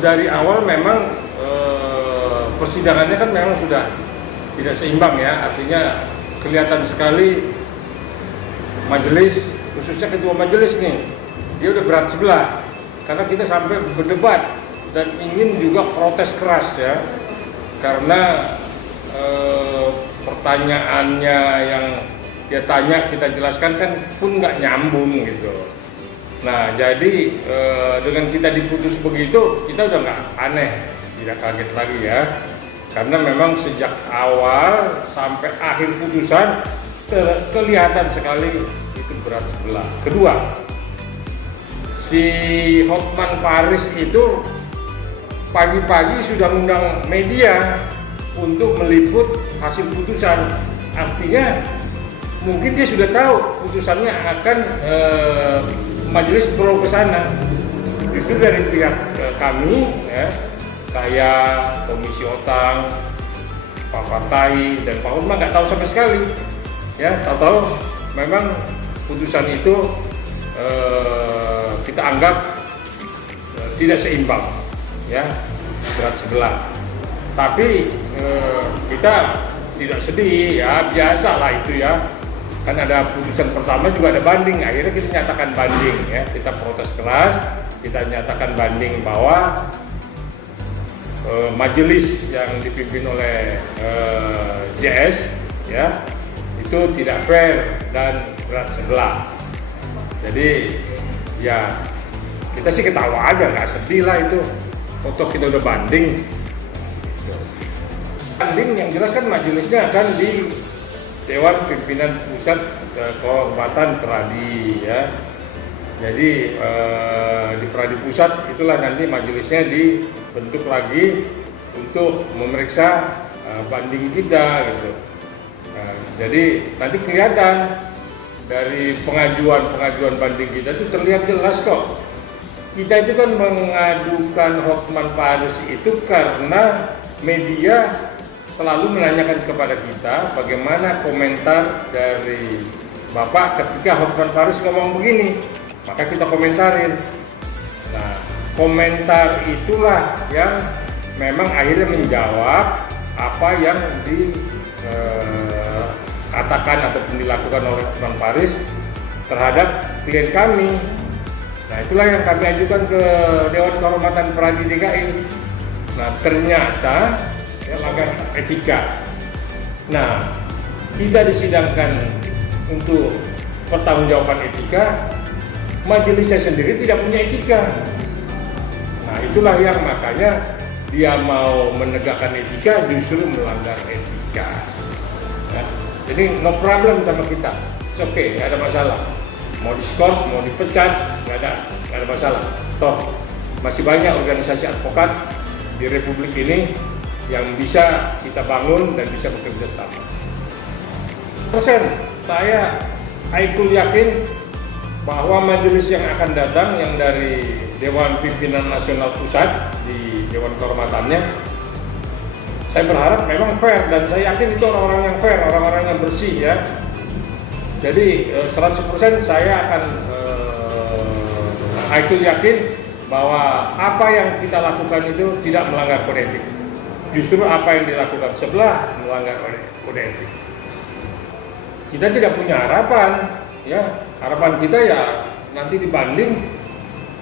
Dari awal memang persidangannya kan memang sudah tidak seimbang ya, artinya kelihatan sekali majelis, khususnya ketua majelis nih, dia udah berat sebelah karena kita sampai berdebat dan ingin juga protes keras ya, karena pertanyaannya yang dia tanya kita jelaskan kan pun nggak nyambung gitu. Nah jadi dengan kita diputus begitu kita udah nggak aneh, tidak kaget lagi ya, karena memang sejak awal sampai akhir putusan kelihatan sekali itu berat sebelah. Kedua, si Hotman Paris itu pagi-pagi sudah mengundang media untuk meliput hasil putusan, artinya mungkin dia sudah tahu putusannya akan majelis pro ke sana. Justru dari pihak kami ya, kayak Komisi Otang, Pak Partai dan Pak Hotman nggak tahu sama sekali ya, tahu-tahu memang putusan itu kita anggap tidak seimbang ya, berat sebelah. Tapi kita tidak sedih ya, biasa lah itu ya, kan ada putusan pertama juga ada banding, akhirnya kita nyatakan banding ya, kita protes keras, kita nyatakan banding bahwa majelis yang dipimpin oleh JS ya itu tidak fair dan berat sebelah. Jadi ya kita sih ketawa aja, nggak sedih lah itu, foto kita udah banding. Banding yang jelas kan majelisnya akan di Dewan Pimpinan Pusat Kehormatan Peradi ya. Jadi di Peradi Pusat itulah nanti majelisnya dibentuk lagi untuk memeriksa banding kita gitu. Jadi nanti kelihatan dari pengajuan banding kita itu terlihat jelas kok. Kita itu kan mengadukan Hotman Paris itu karena media selalu menanyakan kepada kita bagaimana komentar dari Bapak ketika Hotman Paris ngomong begini, maka kita komentarin. Nah, komentar itulah yang memang akhirnya menjawab apa yang dikatakan ataupun dilakukan oleh Hotman Paris terhadap klien kami. Nah, itulah yang kami ajukan ke Dewan Kehormatan Peradi DKI. Nah, ternyata ya, langgar etika. Nah, kita disidangkan untuk pertanggungjawaban etika, majelisnya sendiri tidak punya etika. Nah, itulah yang makanya dia mau menegakkan etika justru melanggar etika. Nah, jadi no problem sama kita, it's okay, nggak ada masalah. Mau diskors, mau dipecat, nggak ada masalah. Toh masih banyak organisasi advokat di Republik ini yang bisa kita bangun dan bisa bekerja sama. Saya Aikul yakin bahwa majelis yang akan datang yang dari Dewan Pimpinan Nasional Pusat di Dewan Kehormatannya, saya berharap memang fair dan saya yakin itu orang-orang yang fair, orang-orang yang bersih ya. Jadi 100% saya akan Aikul yakin bahwa apa yang kita lakukan itu tidak melanggar kode etik. Justru apa yang dilakukan sebelah melanggar kode etik. Kita tidak punya harapan, ya harapan kita ya nanti dibanding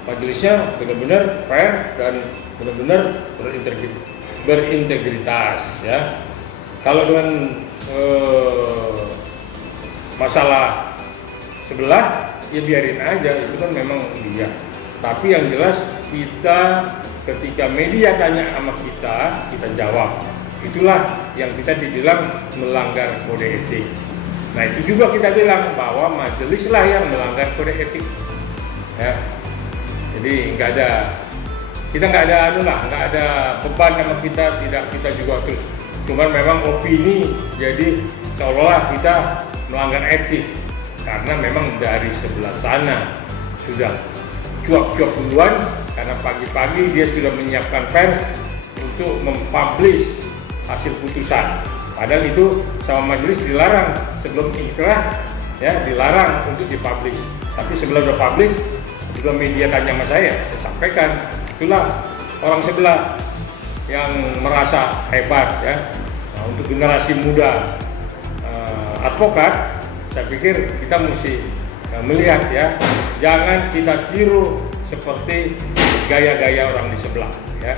majelisnya benar-benar fair dan benar-benar berintegritas, ya. Kalau dengan masalah sebelah ya biarin aja, itu kan memang dia. Tapi yang jelas kita ketika media tanya sama kita jawab. Itulah yang kita dibilang melanggar kode etik. Nah, itu juga kita bilang bahwa majelislah yang melanggar kode etik. Ya. Jadi kita nggak ada beban sama kita, tidak, kita juga terus. Cuman memang opini jadi seolah-olah kita melanggar etik karena memang dari sebelah sana sudah cuap-cuap duluan, karena pagi-pagi dia sudah menyiapkan pers untuk mempublish hasil putusan. Padahal itu sama majelis dilarang sebelum inkrah ya dilarang untuk dipublish. Tapi sebelum udah publish, juga media tanya sama saya sampaikan, itulah orang sebelah yang merasa hebat ya. Nah, untuk generasi muda advokat, saya pikir kita mesti melihat ya, jangan kita tiru seperti gaya-gaya orang di sebelah ya.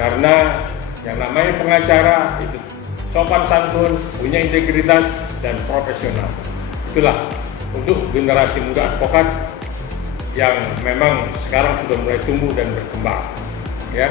Karena yang namanya pengacara itu sopan santun, punya integritas dan profesional. Itulah untuk generasi muda advokat yang memang sekarang sudah mulai tumbuh dan berkembang ya.